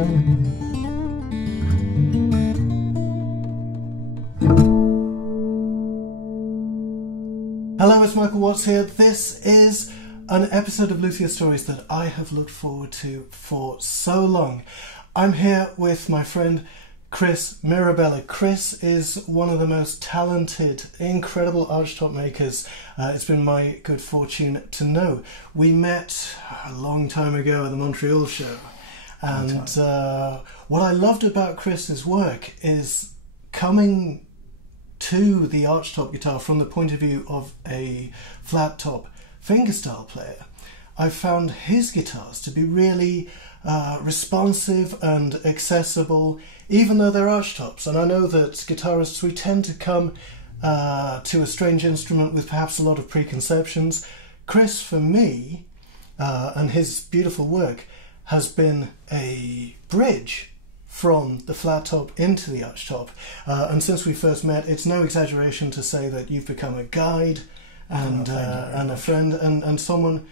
Hello, it's Michael Watts here. This is an episode of Luthier Stories that I have looked forward to for so long. I'm here with my friend Cris Mirabella. Cris is one of the most talented, incredible archtop makers it's been my good fortune to know. We met a long time ago at the Montreal show, and what I loved about Cris's work is coming to the Archtop guitar from the point of view of a flat-top fingerstyle player. I found his guitars to be really responsive and accessible, even though they're archtops. And I know that guitarists, we tend to come to a strange instrument with perhaps a lot of preconceptions. Cris, for me, and his beautiful work, has been a bridge from the flat top into the archtop, and since we first met, it's no exaggeration to say that you've become a guide and a friend and someone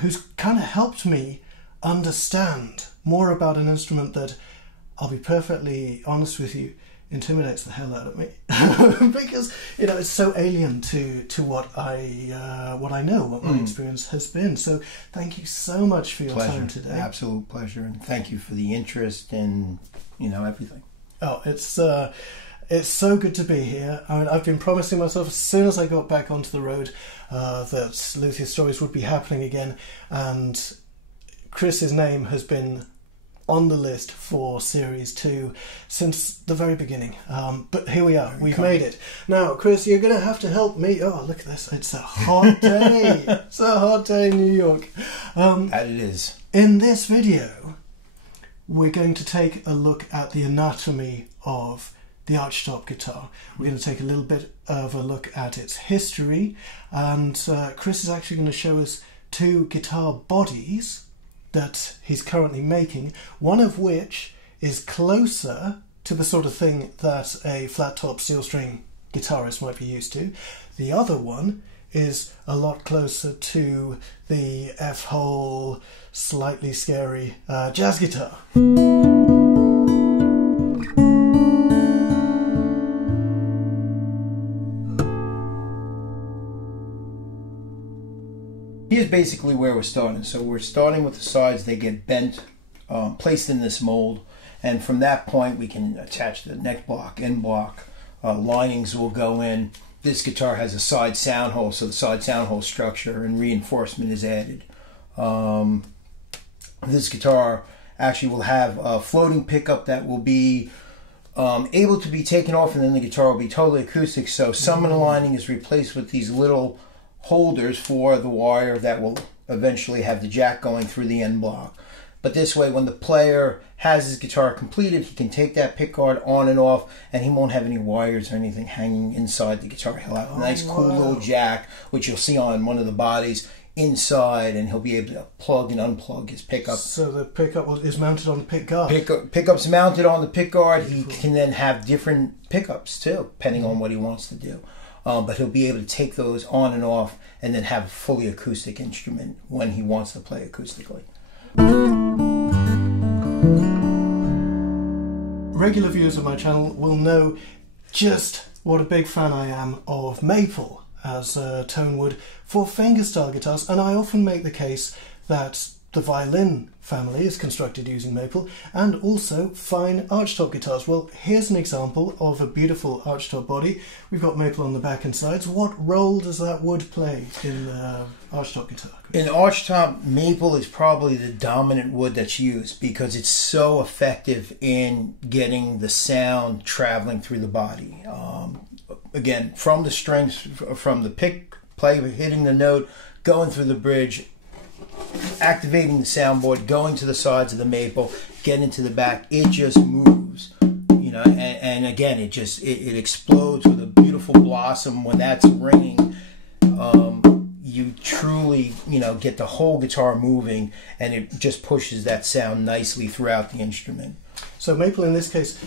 who's kind of helped me understand more about an instrument that, I'll be perfectly honest with you, intimidates the hell out of me because it's so alien to what I know, what my experience has been. So thank you so much for your time today. Absolute pleasure, and thank you for the interest and everything. Oh, it's so good to be here. I mean, I've been promising myself as soon as I got back onto the road that Luthier Stories would be happening again, and Cris's name has been on the list for Series 2 since the very beginning. But here we are, we've made it. Now, Cris, you're going to have to help me. Oh, look at this, it's a hot day. It's a hot day in New York. That it is. In this video, we're going to take a look at the anatomy of the archtop guitar. We're going to take a little bit of a look at its history, and Cris is actually going to show us two guitar bodies that he's currently making, one of which is closer to the sort of thing that a flat top steel string guitarist might be used to. The other one is a lot closer to the F-hole, slightly scary jazz guitar. Here's basically where we're starting. So we're starting with the sides. They get bent, placed in this mold, and from that point we can attach the neck block, end block, linings will go in. This guitar has a side sound hole, so the side sound hole structure and reinforcement is added. This guitar actually will have a floating pickup that will be able to be taken off, and then the guitar will be totally acoustic. So some of the lining is replaced with these little holders for the wire that will eventually have the jack going through the end block. But this way, when the player has his guitar completed, he can take that pickguard on and off, and he won't have any wires or anything hanging inside the guitar. He'll have a nice cool little jack, which you'll see on one of the bodies inside, and he'll be able to plug and unplug his pickup. So the pickup is mounted on the pickguard? Pickup's mounted on the pickguard. He can then have different pickups too, depending on what he wants to do. But he'll be able to take those on and off and then have a fully acoustic instrument when he wants to play acoustically. Regular viewers of my channel will know just what a big fan I am of maple as a tone wood for fingerstyle guitars, and I often make the case that the violin family is constructed using maple, and also fine archtop guitars. Well, here's an example of a beautiful archtop body. We've got maple on the back and sides. What role does that wood play in the archtop guitar? In archtop, maple is probably the dominant wood that's used because it's so effective in getting the sound traveling through the body. Again, from the strings, from the pick, play, hitting the note, going through the bridge, activating the soundboard, going to the sides of the maple, getting to the back, it just moves, and again, it explodes with a beautiful blossom. When that's ringing, you truly, get the whole guitar moving, and it just pushes that sound nicely throughout the instrument. So maple in this case,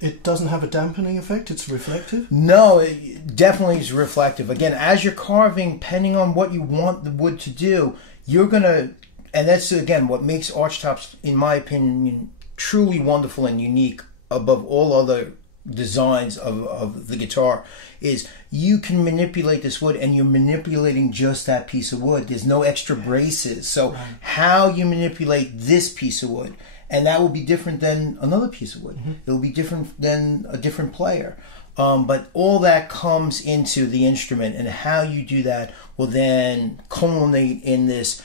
it doesn't have a dampening effect, it's reflective? No, it definitely is reflective. Again, as you're carving, depending on what you want the wood to do, you're going to, and that's again what makes archtops, in my opinion, truly wonderful and unique above all other designs of the guitar is you can manipulate this wood, and you're manipulating just that piece of wood. There's no extra braces. So how you manipulate this piece of wood, and that will be different than another piece of wood. It will be different than a different player. But all that comes into the instrument, and how you do that will then culminate in this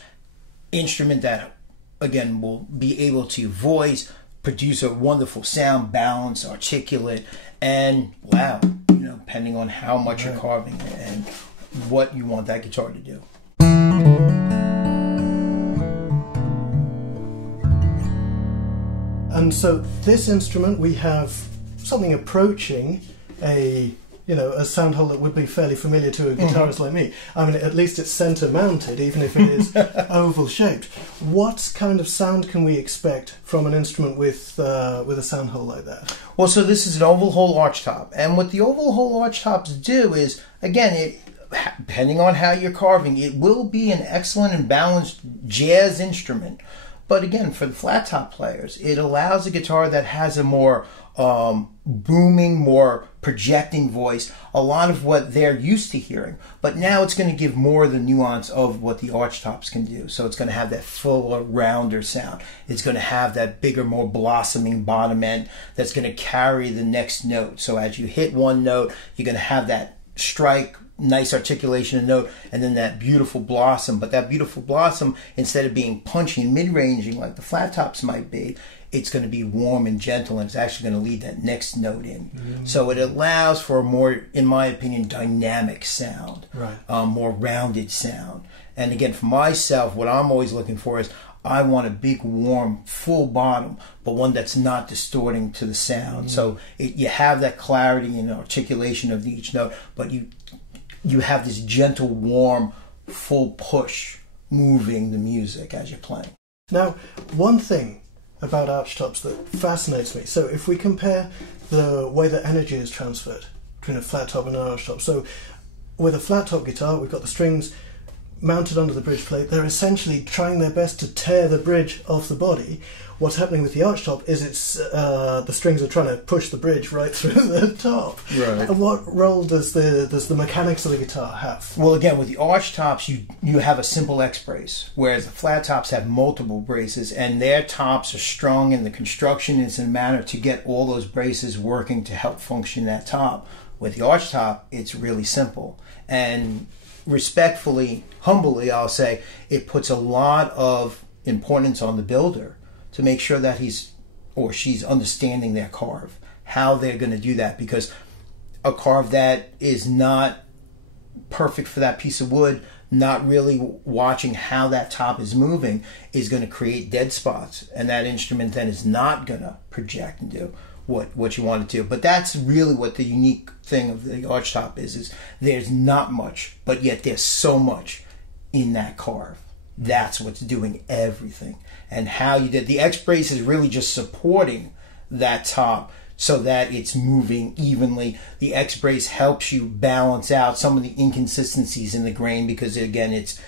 instrument that, again, will be able to voice, produce a wonderful sound, balance, articulate, and loud, depending on how much you're carving and what you want that guitar to do. And so this instrument, we have something approaching a Sandhill that would be fairly familiar to a guitarist like me. I mean, at least it's centre mounted, even if it is oval shaped. What kind of sound can we expect from an instrument with a Sandhill like that? Well, so this is an oval hole archtop, and what the oval hole archtops do is, again, depending on how you're carving, it will be an excellent and balanced jazz instrument. But again, for the flat top players, it allows a guitar that has a more booming, more projecting voice, a lot of what they're used to hearing. But now it's going to give more of the nuance of what the archtops can do. So it's going to have that fuller, rounder sound. It's going to have that bigger, more blossoming bottom end that's going to carry the next note. So as you hit one note, you're going to have that strike, nice articulation of note, and then that beautiful blossom. But that beautiful blossom, instead of being punchy and mid-ranging like the flat tops might be, it's going to be warm and gentle, and it's actually going to lead that next note in. So it allows for a more, in my opinion, dynamic sound, more rounded sound. And again, for myself, what I'm always looking for is I want a big, warm, full bottom, but one that's not distorting to the sound. So you have that clarity and articulation of each note, but you have this gentle, warm, full push moving the music as you're playing. Now, one thing about archtops that fascinates me, so if we compare the way that energy is transferred between a flat top and an archtop, so with a flat top guitar, we've got the strings mounted under the bridge plate. They're essentially trying their best to tear the bridge off the body. What's happening with the archtop is it's the strings are trying to push the bridge right through the top. Right. And what role does the mechanics of the guitar have? Well, again, with the archtops, you have a simple X brace, whereas the flat tops have multiple braces, and their tops are strung, and the construction is in a manner to get all those braces working to help function that top. With the archtop, it's really simple. And respectfully, humbly, I'll say, it puts a lot of importance on the builder to make sure that he's or she's understanding their carve, how they're going to do that, because a carve that is not perfect for that piece of wood, not really watching how that top is moving, is going to create dead spots, and that instrument then is not going to project and do what you want it to. But that's really what the unique thing of the archtop is there's not much, but yet there's so much in that carve. That's what's doing everything. And how you did the X brace is really just supporting that top so that it's moving evenly. The X brace helps you balance out some of the inconsistencies in the grain, because again, it's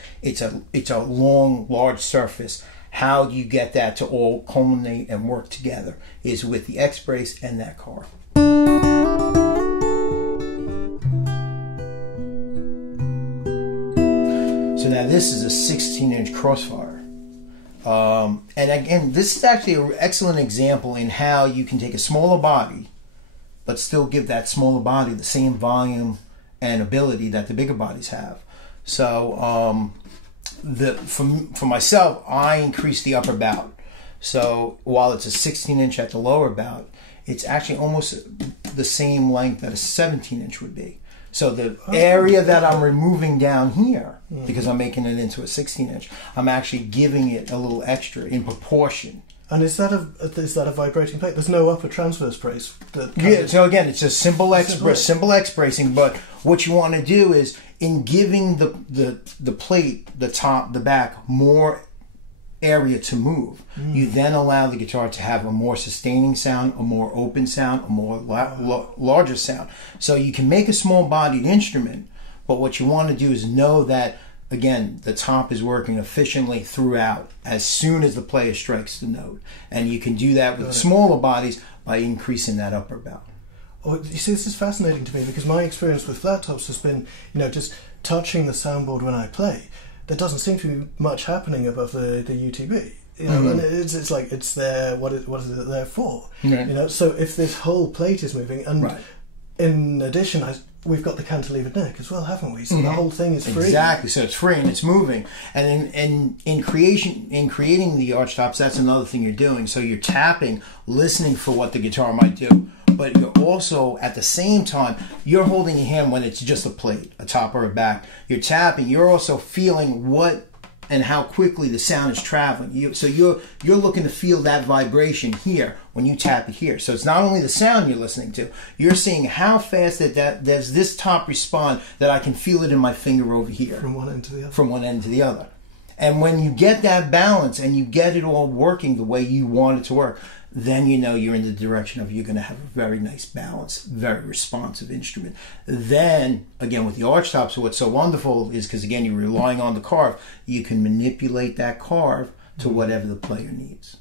a long, large surface. How do you get that to all culminate and work together is with the X brace and that carve. So now this is a 16-inch Crossfire. And again, this is actually an excellent example in how you can take a smaller body, but still give that smaller body the same volume and ability that the bigger bodies have. So for myself, I increased the upper bout. So while it's a 16-inch at the lower bout, it's actually almost the same length that a 17-inch would be. So the area that I'm removing down here, because I'm making it into a 16-inch, I'm actually giving it a little extra in proportion. And is that a vibrating plate? There's no upper transverse brace. Yeah. So again, it's a simple X bracing. But what you want to do is, in giving the plate, the top, the back, more area to move, you then allow the guitar to have a more sustaining sound, a more open sound, a more larger sound. So you can make a small bodied instrument, but what you want to do is know that again, the top is working efficiently throughout as soon as the player strikes the note. And you can do that with smaller bodies by increasing that upper bow. Oh, you see, this is fascinating to me because my experience with flat tops has been, just touching the soundboard when I play. There doesn't seem to be much happening above the UTB. And it's like it's there. What is it there for? Right. So if this whole plate is moving, and in addition, we've got the cantilevered neck as well, haven't we? So the whole thing is free. Exactly. So it's free and it's moving. And in creating the archtops, that's another thing you're doing. So you're tapping, listening for what the guitar might do, but you're also at the same time you're holding your hand when it's just a plate, a top or a back. You're tapping. You're also feeling what and how quickly the sound is traveling. So you're looking to feel that vibration here when you tap it here. So it's not only the sound you're listening to, you're seeing how fast that does this top respond, that I can feel it in my finger over here. From one end to the other. From one end to the other. And when you get that balance and you get it all working the way you want it to work, then you know you're in the direction of you're going to have a very nice balance, very responsive instrument. Then, again, with the archtops, what's so wonderful is because, again, you're relying on the carve, you can manipulate that carve to whatever the player needs.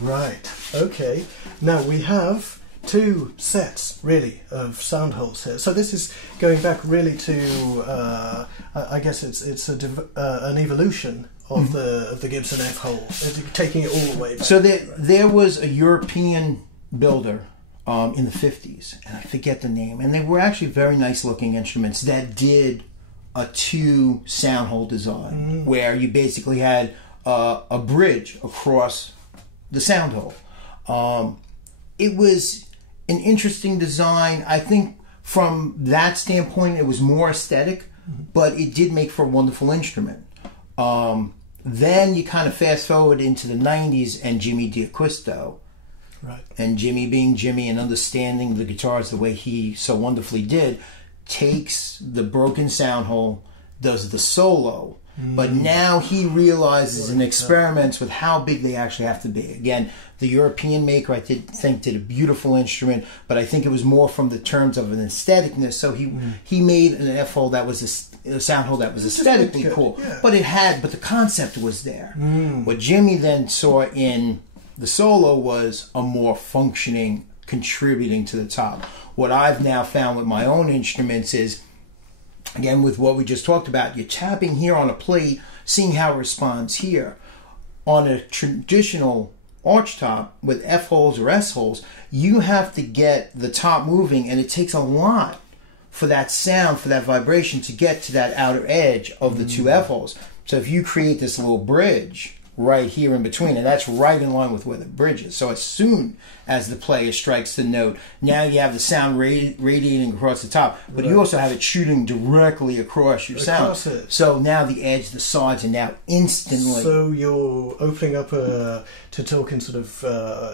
Right. Okay. Now we have two sets, really, of sound holes here. So this is going back really to, I guess it's an evolution of the Gibson F hole, taking it all the way back. So there was a European builder in the 50s, and I forget the name, and they were actually very nice looking instruments that did a two sound hole design where you basically had a bridge across the sound hole. It was an interesting design. I think from that standpoint it was more aesthetic, but it did make for a wonderful instrument. Then you kind of fast forward into the 90s and Jimmy D'Acquisto. Right. And Jimmy being Jimmy and understanding the guitars the way he so wonderfully did, takes the broken sound hole, does the solo, but now he realizes and experiments with how big they actually have to be. Again, the European maker, I think did a beautiful instrument, but I think it was more from the terms of an aestheticness. So he made an F hole that was a sound hole that was aesthetically cool, but the concept was there. What Jimmy then saw in the solo was a more functioning, contributing to the top. What I've now found with my own instruments is, again, with what we just talked about, you're tapping here on a plate, seeing how it responds here. On a traditional archtop with F holes or S holes, you have to get the top moving, and it takes a lot for that sound, for that vibration to get to that outer edge of the two F holes. So if you create this little bridge right here in between, and that's right in line with where the bridge is. So as soon as the player strikes the note, now you have the sound radiating across the top, but you also have it shooting directly across your sound. So now the edge, the sides are now instantly. So you're opening up to talk in sort of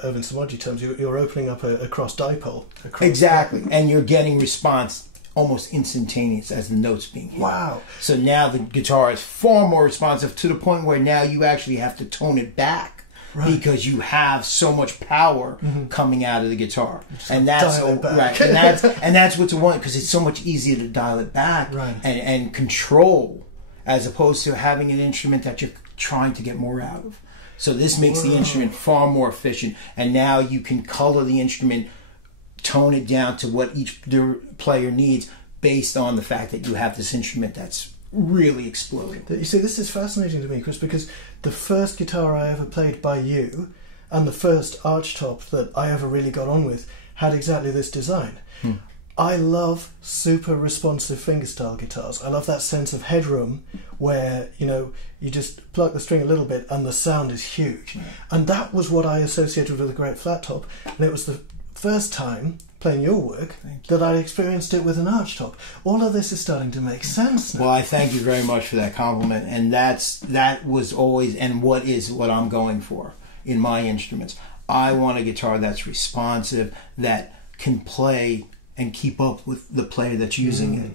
Irvin Samadji terms, you're opening up a cross dipole. Exactly, and you're getting response almost instantaneous as the notes being hit. Wow. So now the guitar is far more responsive to the point where now you actually have to tone it back because you have so much power coming out of the guitar. And that's and that's what's one, because it's so much easier to dial it back and control, as opposed to having an instrument that you're trying to get more out of. So this makes the instrument far more efficient, and now you can color the instrument, tone it down to what each player needs based on the fact that you have this instrument that's really exploding. You see, this is fascinating to me, Chris, because the first guitar I ever played by you and the first archtop that I ever really got on with had exactly this design. I love super responsive fingerstyle guitars. I love that sense of headroom where, you just pluck the string a little bit and the sound is huge. And that was what I associated with a great flat top, and it was the first time playing your work that I experienced it with an archtop. All of this is starting to make sense now. Well, I thank you very much for that compliment, and that was always and what I'm going for in my instruments. I want a guitar that's responsive, that can play and keep up with the player that's using it.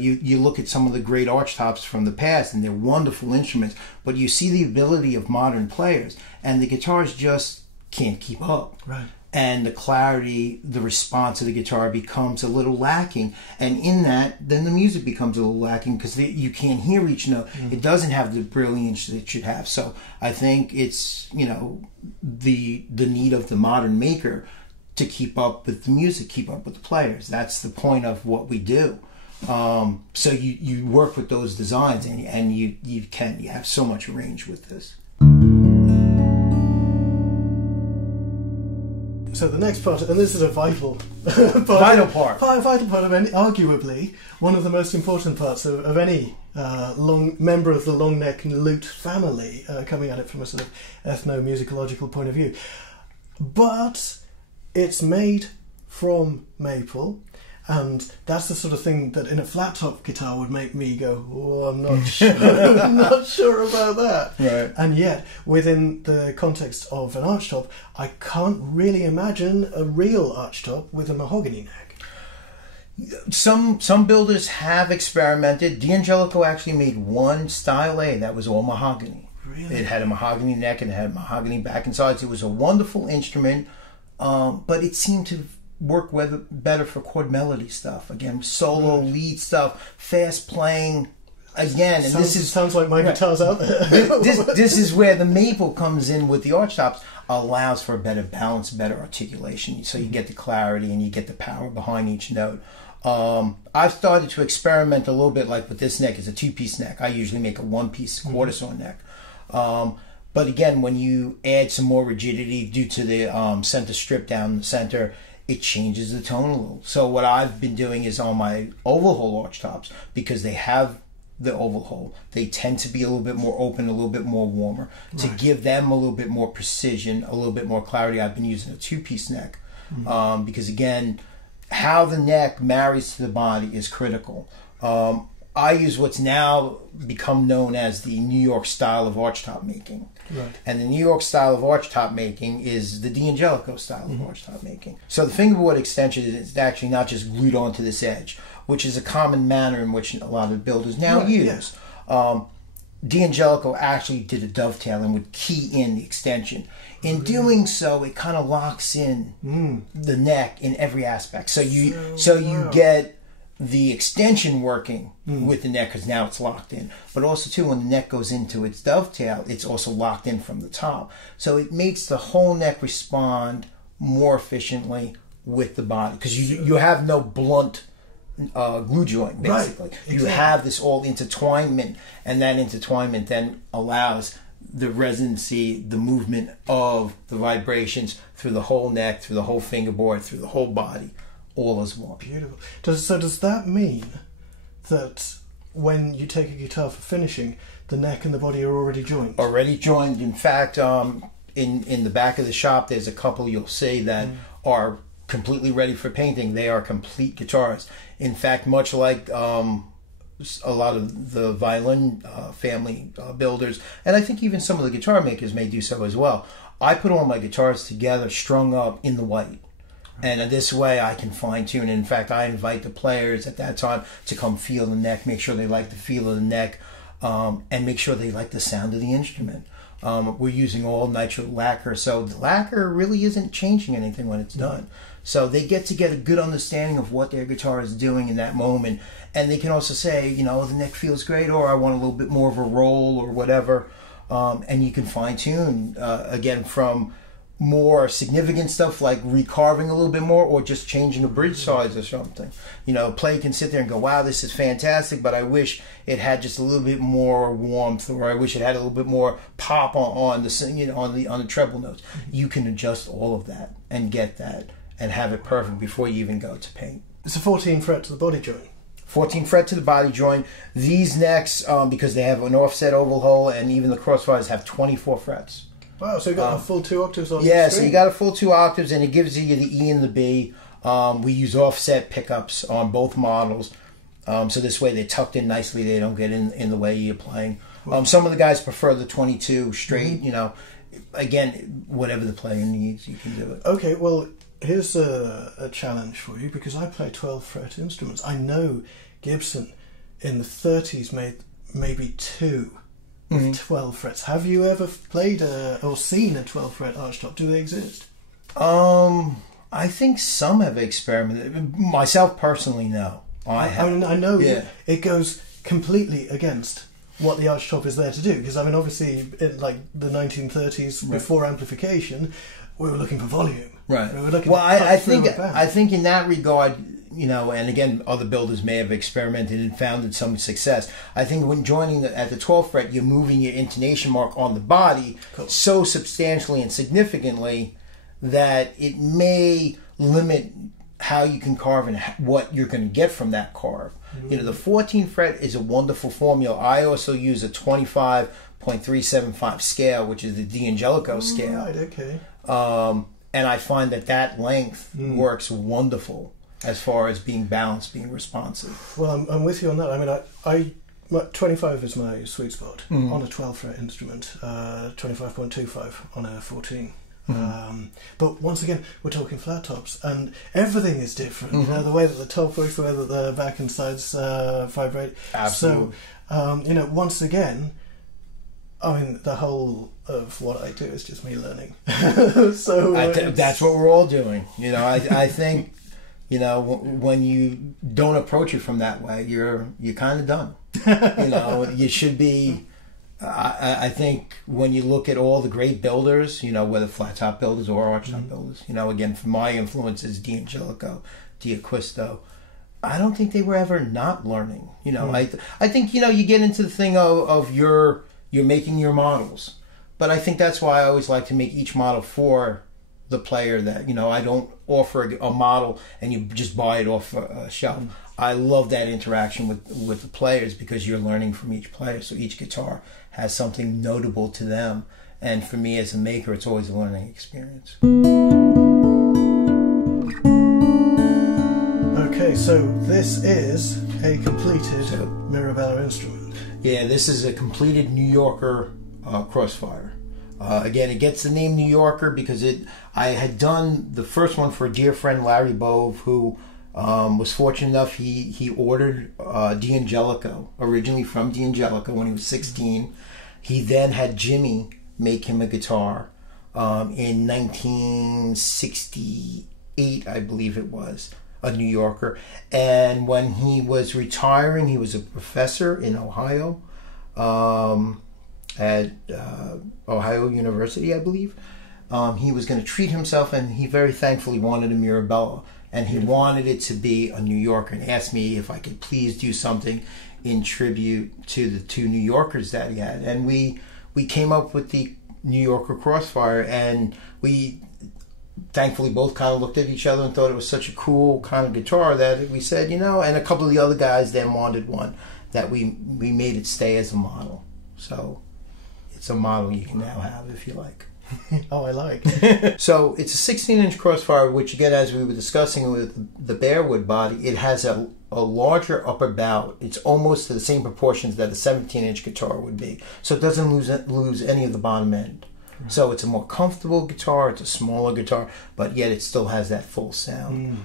You look at some of the great archtops from the past, and they're wonderful instruments, but you see the ability of modern players, and the guitars just can't keep up. Right. and the clarity, the response of the guitar becomes a little lacking. And in that, then the music becomes a little lacking because you can't hear each note. It doesn't have the brilliance that it should have. So I think it's, you know, the need of the modern maker to keep up with the music, keep up with the players. That's the point of what we do. So you work with those designs, and you have so much range with this. So the next part, and this is a vital Vital part of any, arguably one of the most important parts of any member of the long neck and lute family, coming at it from a sort of ethno-musicological point of view. But it's made from maple, and that's the sort of thing that in a flat top guitar would make me go, oh, I'm not sure, I'm not sure about that. Right. And yet, within the context of an archtop, I can't really imagine a real archtop with a mahogany neck. Some builders have experimented. D'Angelico actually made one style A that was all mahogany. Really? It had a mahogany neck and it had mahogany back and sides. It was a wonderful instrument, but it seemed to work better for chord melody stuff. Again, solo lead stuff, fast playing. Again, and sounds like my guitar's out there. this is where the maple comes in with the archtops, allows for a better balance, better articulation. So you get the clarity and you get the power behind each note. I've started to experiment a little bit, like with this neck. It's a two-piece neck. I usually make a one-piece quarter saw neck. But again, when you add some more rigidity due to the center strip down the center, it changes the tone a little. So what I've been doing is on my oval hole archtops, because they have the oval hole, they tend to be a little bit more open, a little bit more warmer. To give them a little bit more precision, a little bit more clarity, I've been using a two-piece neck. Because again, how the neck marries to the body is critical. I use what's now become known as the New York style of archtop making. Right. And the New York style of archtop making is the D'Angelico style of archtop making. So the fingerboard extension is actually not just glued onto this edge, which is a common manner in which a lot of builders now use. D'Angelico actually did a dovetail and would key in the extension. In doing so, it kind of locks in the neck in every aspect. So you get the extension working with the neck, because now it's locked in. But also too, when the neck goes into its dovetail, it's also locked in from the top. So it makes the whole neck respond more efficiently with the body, because you have no blunt glue joint, basically. Right. Exactly. You have this all intertwinement, and that intertwinement then allows the resonancy, the movement of the vibrations through the whole neck, through the whole fingerboard, through the whole body, all as one. Beautiful. So does that mean that when you take a guitar for finishing, the neck and the body are already joined? Already joined. In fact, in the back of the shop, there's a couple you'll see that are completely ready for painting. They are complete guitars. In fact, much like a lot of the violin family builders, and I think even some of the guitar makers may do so as well, I put all my guitars together, strung up in the white. And this way I can fine tune. In fact, I invite the players at that time to come feel the neck, make sure they like the feel of the neck, and make sure they like the sound of the instrument. We're using all nitro lacquer, so the lacquer really isn't changing anything when it's done. So they get to get a good understanding of what their guitar is doing in that moment. And they can also say, you know, the neck feels great, or I want a little bit more of a roll or whatever. And you can fine tune, again, from more significant stuff like recarving a little bit more, or just changing the bridge size or something. You know, a player can sit there and go, wow, this is fantastic, but I wish it had just a little bit more warmth, or I wish it had a little bit more pop on the, you know, on the treble notes. You can adjust all of that and get that and have it perfect before you even go to paint. It's a 14 fret to the body joint. 14 fret to the body joint. These necks, because they have an offset oval hole, and even the Crossfires have 24 frets. Wow, so you got a full 2 octaves on the Yeah, screen. so you got a full 2 octaves, and it gives you the E and the B. We use offset pickups on both models, so this way they're tucked in nicely. They don't get in the way you're playing. Some of the guys prefer the 22 straight. You know, again, whatever the player needs, you can do it. Okay, well, here's a challenge for you, because I play 12 fret instruments. I know Gibson in the 30s made maybe 2 with 12 frets. Have you ever played or seen a 12 fret archtop? Do they exist? I think some have experimented. Myself personally, no. I know Yeah. it goes completely against what the Archtop is there to do, because I mean, obviously, in like the 1930s, before amplification, we were looking for volume. Right. We were looking Well, to I think in that regard, you know, and again, other builders may have experimented and found some success. I think when joining at the 12th fret, you're moving your intonation mark on the body so substantially and significantly that it may limit how you can carve and what you're going to get from that carve. You know, the 14th fret is a wonderful formula. I also use a 25.375 scale, which is the D'Angelico scale. Right, okay. And I find that length works wonderful as far as being balanced, being responsive. Well, I'm with you on that. I mean, I 25 is my sweet spot on a 12 fret instrument, 25.25 on a 14. But once again, we're talking flat tops, and everything is different. You know, the way that the top works, the way that the back and sides vibrate. Absolutely. So, you know, once again, I mean, the whole of what I do is just me learning. So that's what we're all doing. You know, I think, you know, when you don't approach it from that way, you're kind of done. You know, you should be. I think when you look at all the great builders, you know, whether flat top builders or archtop builders, you know, again, from my influences, D'Angelico, D'Acquisto, I don't think they were ever not learning. You know, I think, you know, you get into the thing of you're making your models, but I think that's why I always like to make each model for the player. That, you know, I don't offer a model and you just buy it off a shelf. I love that interaction with the players, because you're learning from each player. So each guitar has something notable to them, and for me as a maker, it's always a learning experience. Okay, so this is a completed Mirabella instrument. Yeah, this is a completed New Yorker Crossfire. Again, it gets the name New Yorker because I had done the first one for a dear friend, Larry Bove, who was fortunate enough, he ordered D'Angelico, originally from D'Angelico when he was 16. He then had Jimmy make him a guitar in 1968, I believe it was, a New Yorker. And when he was retiring, he was a professor in Ohio, at Ohio University, I believe. He was going to treat himself, and he very thankfully wanted a Mirabella. And he wanted it to be a New Yorker, and asked me if I could please do something in tribute to the two New Yorkers that he had. And we came up with the New Yorker Crossfire, and we thankfully both kind of looked at each other and thought it was such a cool kind of guitar that we said, you know, and a couple of the other guys then wanted one, that we made it stay as a model. So it's a model you can now have if you like. Oh, I like. So it's a 16-inch Crossfire, which again, as we were discussing with the Bearwood body, it has a larger upper bow. It's almost to the same proportions that a 17-inch guitar would be. So it doesn't lose any of the bottom end. Right. So it's a more comfortable guitar. It's a smaller guitar, but yet it still has that full sound.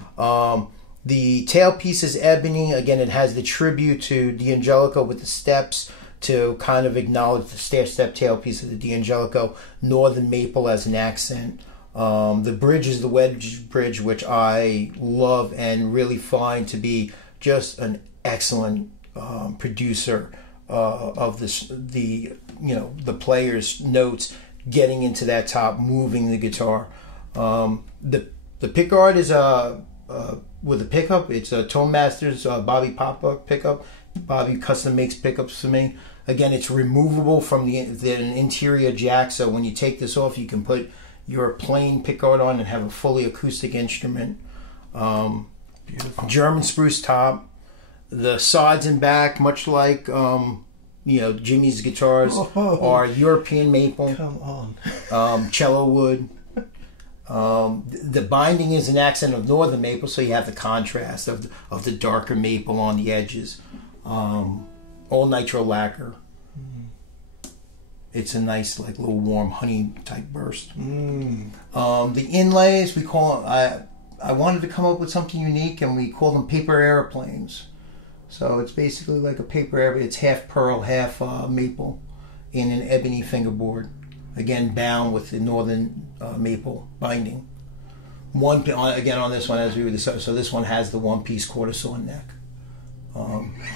The tailpiece is ebony. Again, it has the tribute to D'Angelico with the steps, to kind of acknowledge the stair-step tailpiece of the D'Angelico, northern maple as an accent. The bridge is the wedge bridge, which I love and really find to be just an excellent producer of the player's notes, getting into that top, moving the guitar. The pickguard is with a pickup. It's a Tone Masters Bobby Papa pickup. Bobby custom makes pickups for me. Again, it's removable from the interior jack, so when you take this off, you can put your plain pickguard on and have a fully acoustic instrument. Beautiful. German spruce top. The sides and back, much like Jimmy's guitars, are European maple. Come on. Cello wood. The binding is an accent of northern maple, so you have the contrast of the darker maple on the edges. All nitro lacquer. It's a nice, like, little warm honey type burst. The inlays, we call. I wanted to come up with something unique, and we call them paper airplanes. So it's basically like a paper airplane. It's half pearl, half maple, in an ebony fingerboard. Again, bound with the northern maple binding. Again, on this one, as we were discussing, so this one has the one-piece quarter saw neck.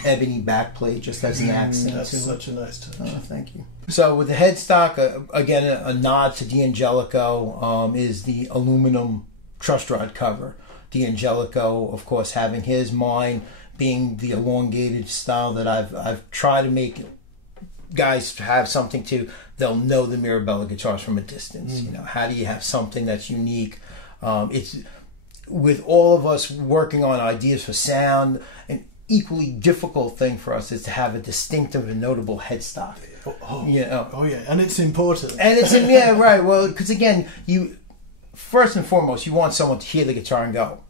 Ebony backplate, just as an accent. That's such a nice touch. Thank you. So with the headstock, again, a nod to D'Angelico is the aluminum truss rod cover. D'Angelico, of course, having mine being the elongated style that I've tried to make guys have something to. They'll know the Mirabella guitars from a distance. You know, how do you have something that's unique? It's with all of us working on ideas for sound. An equally difficult thing for us is to have a distinctive and notable headstock. Oh yeah, and it's important. And it's yeah, right. Well, because again, you first and foremost, you want someone to hear the guitar and go.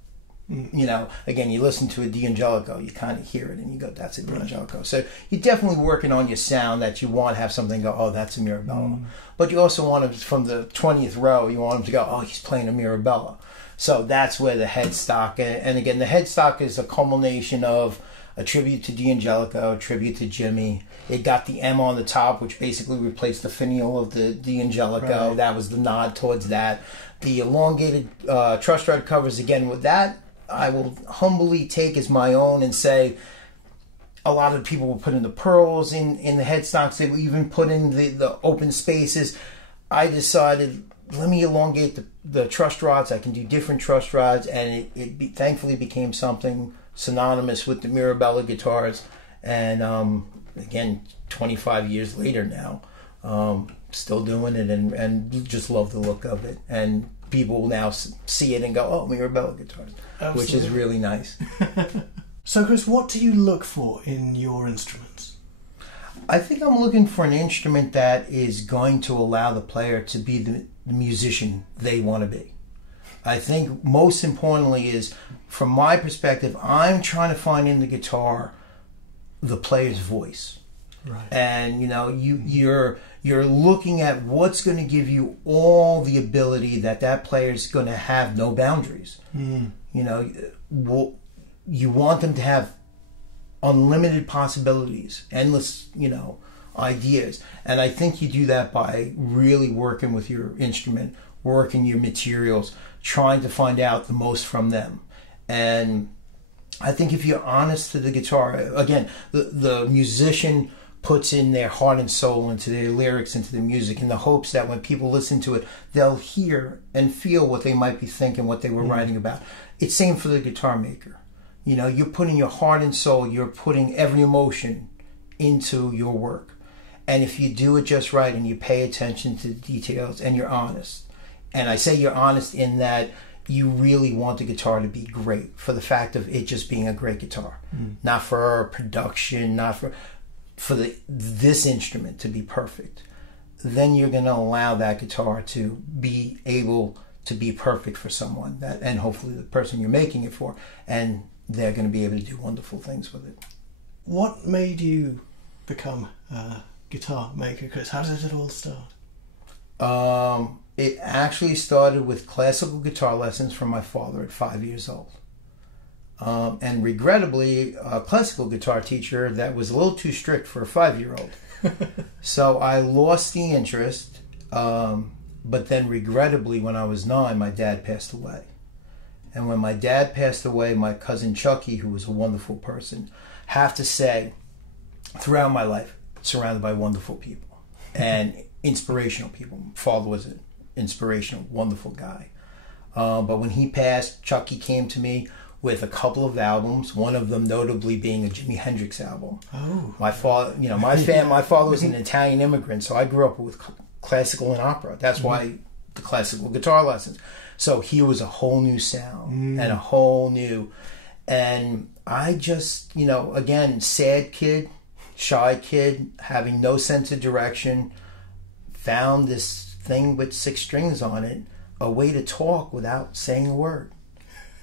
You know, again, you listen to a D'Angelico, you kind of hear it and you go, that's a D'Angelico. Right. So you're definitely working on your sound that you want to have something go, oh, that's a Mirabella. But you also want them from the 20th row, you want them to go, oh, he's playing a Mirabella. So that's where the headstock, and again, the headstock is a culmination of a tribute to D'Angelico, a tribute to Jimmy. It got the M on the top, which basically replaced the finial of the D'Angelico. Right. That was the nod towards that. The elongated truss rod covers, again, with that, I will humbly take as my own and say a lot of people will put in the pearls in the headstocks. They will even put in the open spaces. I decided, let me elongate the truss rods. I can do different truss rods, and it thankfully became something synonymous with the Mirabella guitars. And again, 25 years later now, still doing it and just love the look of it. And people now see it and go, oh, Mirabella guitars. Absolutely. Which is really nice. So, Chris, what do you look for in your instruments? I think I'm looking for an instrument that is going to allow the player to be the musician they want to be. I think most importantly is, from my perspective, I'm trying to find in the guitar the player's voice. Right. And, you know, you're looking at what's going to give you all the ability that player's going to have no boundaries. You know, you want them to have unlimited possibilities, endless, you know, ideas. And I think you do that by really working with your instrument, working your materials, trying to find out the most from them. And I think if you're honest to the guitar, again, the musician puts in their heart and soul into their lyrics, into the music, in the hopes that when people listen to it, they'll hear and feel what they might be thinking, what they were writing about. It's same for the guitar maker. You know, you're putting your heart and soul, you're putting every emotion into your work. And if you do it just right and you pay attention to the details and you're honest, and I say you're honest in that you really want the guitar to be great for the fact of it just being a great guitar, not for production, not for this instrument to be perfect, then you're going to allow that guitar to be able to be perfect for someone, and hopefully the person you're making it for, and they're going to be able to do wonderful things with it. What made you become a guitar maker, Chris? How did it all start? It actually started with classical guitar lessons from my father at 5 years old. And regrettably, a classical guitar teacher that was a little too strict for a 5-year-old. So I lost the interest, but then regrettably, when I was 9, my dad passed away. And when my dad passed away, my cousin Chucky, who was a wonderful person, have to say, throughout my life, surrounded by wonderful people and inspirational people. My father was an inspirational, wonderful guy. But when he passed, Chucky came to me with a couple of albums, one of them notably being a Jimi Hendrix album. Oh. My father, you know, my father was an Italian immigrant, so I grew up with classical and opera. That's why the classical guitar lessons. So here was a whole new sound and a whole new, and I just, you know, again, sad kid, shy kid, having no sense of direction, found this thing with 6 strings on it, a way to talk without saying a word.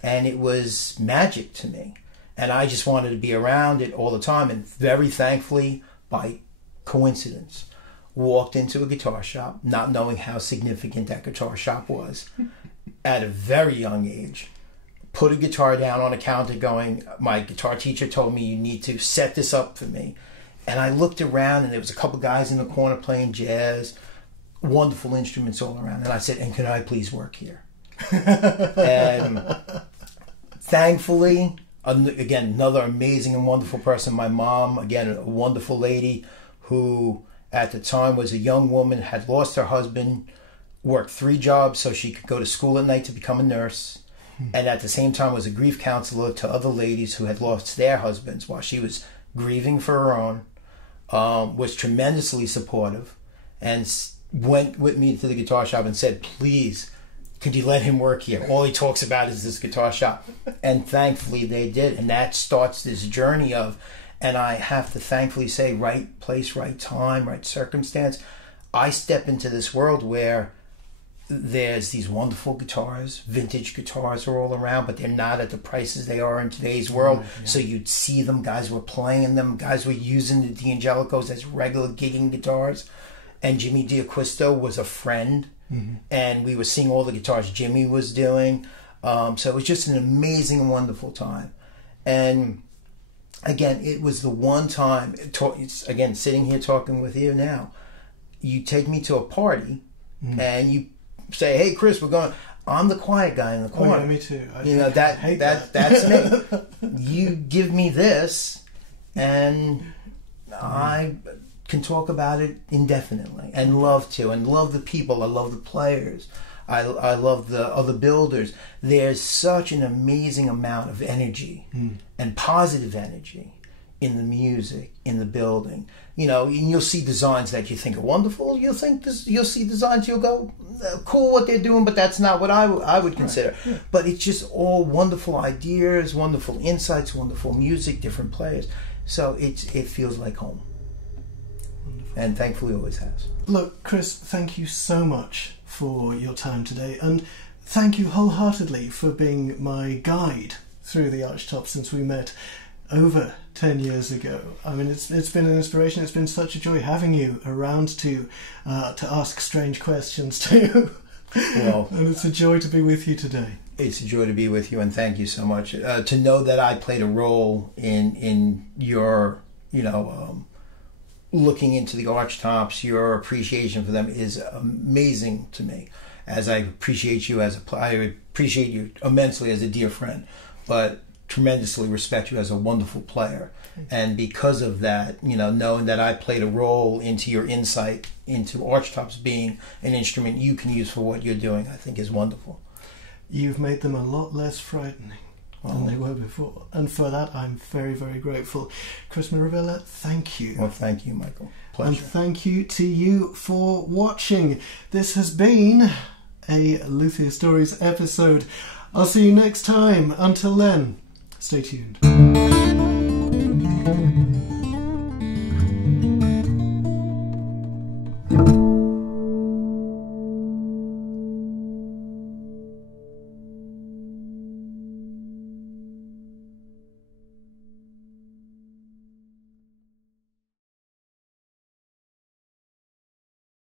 And it was magic to me. And I just wanted to be around it all the time. And very thankfully, by coincidence, walked into a guitar shop, not knowing how significant that guitar shop was, at a very young age. Put a guitar down on a counter going, my guitar teacher told me you need to set this up for me. And I looked around and there was a couple guys in the corner playing jazz, wonderful instruments all around. And I said, and can I please work here? And thankfully, again, another amazing and wonderful person, my mom, again, a wonderful lady who at the time was a young woman, had lost her husband, worked 3 jobs so she could go to school at night to become a nurse, and at the same time was a grief counselor to other ladies who had lost their husbands while she was grieving for her own, was tremendously supportive, and went with me to the guitar shop and said, please, could you let him work here? All he talks about is this guitar shop. And thankfully they did. And that starts this journey of, and I have to thankfully say, right place, right time, right circumstance. I step into this world where there's these wonderful guitars, vintage guitars are all around, but they're not at the prices they are in today's world. Yeah. So you'd see them, guys were playing them, guys were using the D'Angelicos as regular gigging guitars. And Jimmy D'Acquisto was a friend. And we were seeing all the guitars Jimmy was doing. So it was just an amazing and wonderful time. And again, it was the one time, again, sitting here talking with you now, you take me to a party and you say, hey, Chris, we're going, I'm the quiet guy in the corner. Oh, yeah, me too. That's me. You give me this and I can talk about it indefinitely and love the people. I love the players. I love the other builders. There's such an amazing amount of energy and positive energy in the music, in the building. You know, and you'll see designs that you think are wonderful. You'll see designs you'll go, cool what they're doing, but that's not what I would consider. Right. Yeah. But it's just all wonderful ideas, wonderful insights, wonderful music, different players. So it feels like home. And thankfully always has. Look, Chris, thank you so much for your time today, and thank you wholeheartedly for being my guide through the Archtop since we met over 10 years ago. I mean, it's been an inspiration. It's been such a joy having you around to ask strange questions to. Well, and it's a joy to be with you today. It's a joy to be with you, and thank you so much. To know that I played a role in your, looking into the Archtops, your appreciation for them is amazing to me. As I appreciate you I appreciate you immensely as a dear friend, but tremendously respect you as a wonderful player. And because of that, knowing that I played a role into your insight into Archtops being an instrument you can use for what you're doing, I think is wonderful. You've made them a lot less frightening than they were before, and for that I'm very, very grateful. Cris Mirabella, thank you. Well, thank you, Michael. Pleasure. And thank you to you for watching. This has been a Luthier Stories episode. I'll see you next time. Until then, stay tuned.